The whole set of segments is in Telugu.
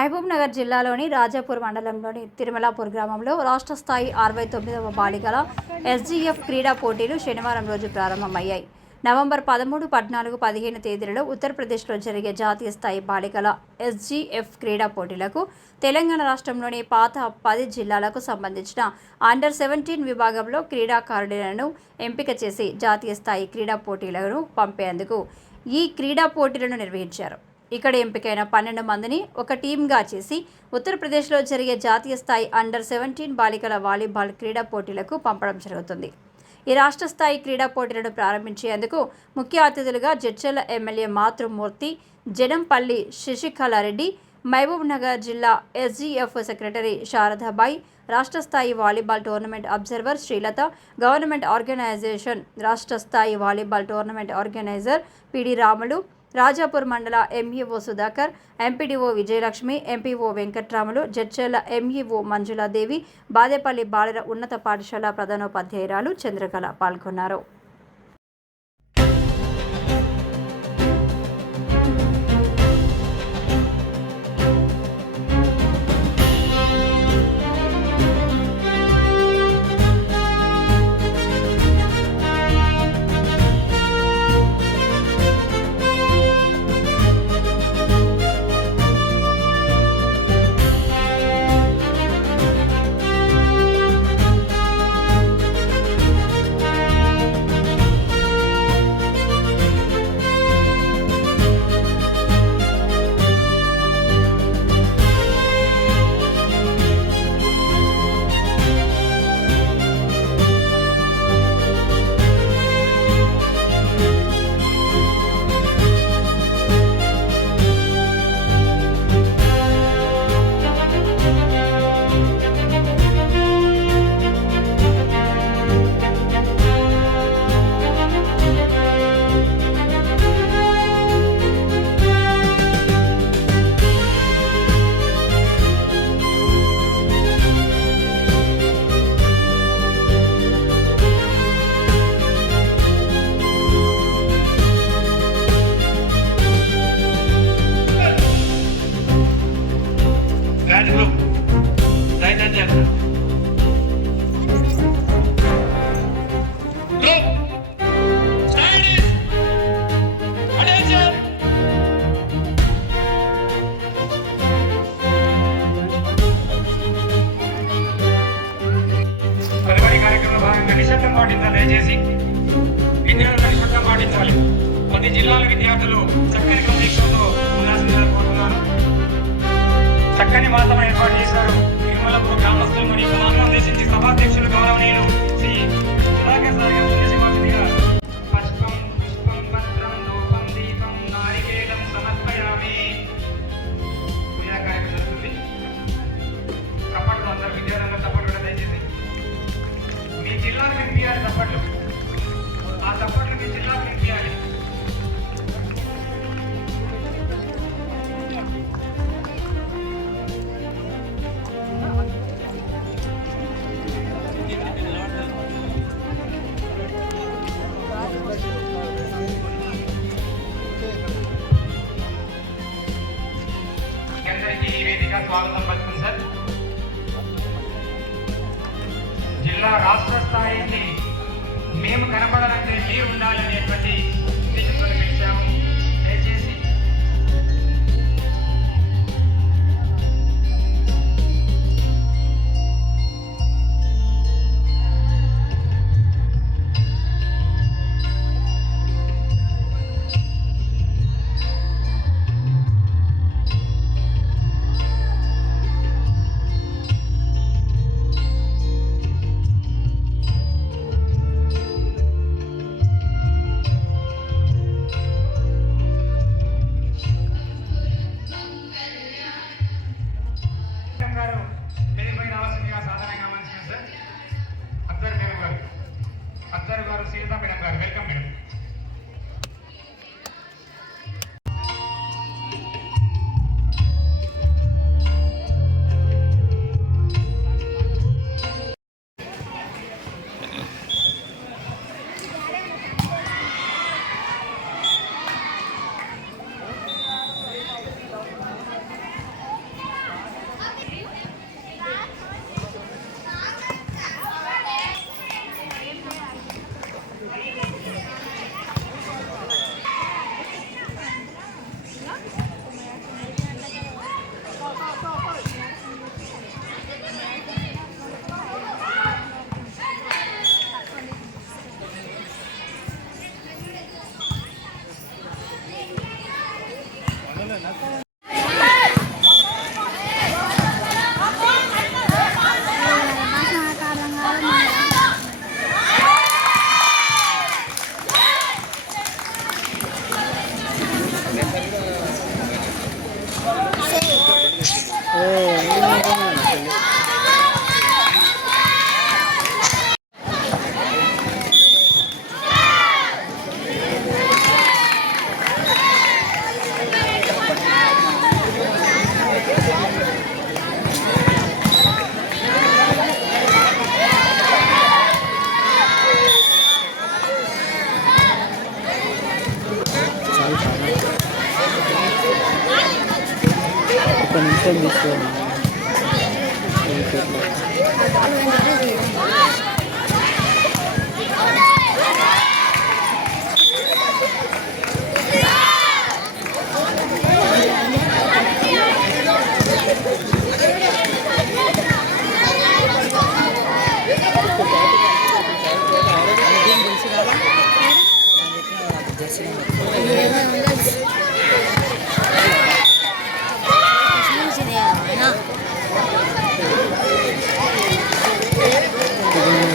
మహబూబ్నగర్ జిల్లాలోని రాజాపూర్ మండలంలోని తిరుమలాపూర్ గ్రామంలో రాష్ట్ర స్థాయి 69వ బాలికల ఎస్జీఎఫ్ క్రీడా పోటీలు శనివారం రోజు ప్రారంభమయ్యాయి. నవంబర్ 13, 14, 15 తేదీలలో ఉత్తరప్రదేశ్లో జరిగే జాతీయ స్థాయి బాలికల ఎస్జీఎఫ్ క్రీడా పోటీలకు తెలంగాణ రాష్ట్రంలోని పాత 10 జిల్లాలకు సంబంధించిన అండర్ 17 విభాగంలో క్రీడాకారులను ఎంపిక చేసి జాతీయ స్థాయి క్రీడా పోటీలను పంపేందుకు ఈ క్రీడా పోటీలను నిర్వహించారు. ఇక్కడ ఎంపికైన 12 మందిని ఒక టీమ్గా చేసి ఉత్తరప్రదేశ్లో జరిగే జాతీయ స్థాయి అండర్ 17 బాలికల వాలీబాల్ క్రీడా పోటీలకు పంపడం జరుగుతుంది. ఈ రాష్ట్ర స్థాయి క్రీడా పోటీలను ప్రారంభించేందుకు ముఖ్య అతిథులుగా జడ్చర్ల ఎమ్మెల్యే మాతృమూర్తి, జనంపల్లి శశికళారెడ్డి, మహబూబ్నగర్ జిల్లా ఎస్జీఎఫ్ సెక్రటరీ శారదాబాయి, రాష్ట్ర స్థాయి volleyball tournament observer Srilatha, government organisation రాష్ట్ర స్థాయి volleyball tournament organiser PD Ramulu, Rajapur మండల MEO Sudhakar, MPDO Vijayalakshmi, MPO Venkatramulu, Jadcherla MEO Manjuladevi, Badepalli బాలుర ఉన్నత పాఠశాల ప్రధానోపాధ్యాయురాలు చంద్రకళ పాల్గొన్నారు. నిశ్శబ్దం పాటించాలి. దయచేసి విద్యార్థులు నిశ్శబ్దం పాటించాలి. కొన్ని జిల్లాల విద్యార్థులు చక్కని క్రమశిక్షణతో ఉండాల్సిందిగా కోరుతున్నారు. చక్కని వాతావరణం ఏర్పాటు చేశారు. తిరుమలపూర్ గ్రామస్తులు మరియు సమాజం ఉద్దేశించి సభాధ్యక్షులు గౌరవనీయులు శ్రీ సుధాకర్ సార్ గారు సందేశించవలసిందిగా పుష్పం పుష్పం పత్రం ధూపం దీపం నారికేళం సమర్పయామి. పూజా కార్యక్రమం జరుగుతుంది. తప్పట్లు అందరూ విద్యార్థులు తప్పట్లు కూడా దయచేసి మీ జిల్లాకు వినిపించాలి. తప్పట్లు ఆ తప్పట్లు మీ జిల్లాకు వినిపించాలి. అందరికీ ఈ వేదిక స్వాగతం పలుకుతుంది సార్. జిల్లా రాష్ట్ర స్థాయికి మేము కనపడాలంటే మీరు ఉండాలనేటువంటి ఉద్దేశంతో పిలిచాము. దయచేసి గారు తెలియపై రావాల్సిందిగా సాధారణంగా మంచిది సార్. అక్బర్ గారు సీతా మేడం గారు వెల్కమ్ మేడం.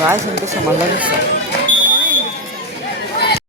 వాయిస్ వినిపిస్తే మళ్ళీ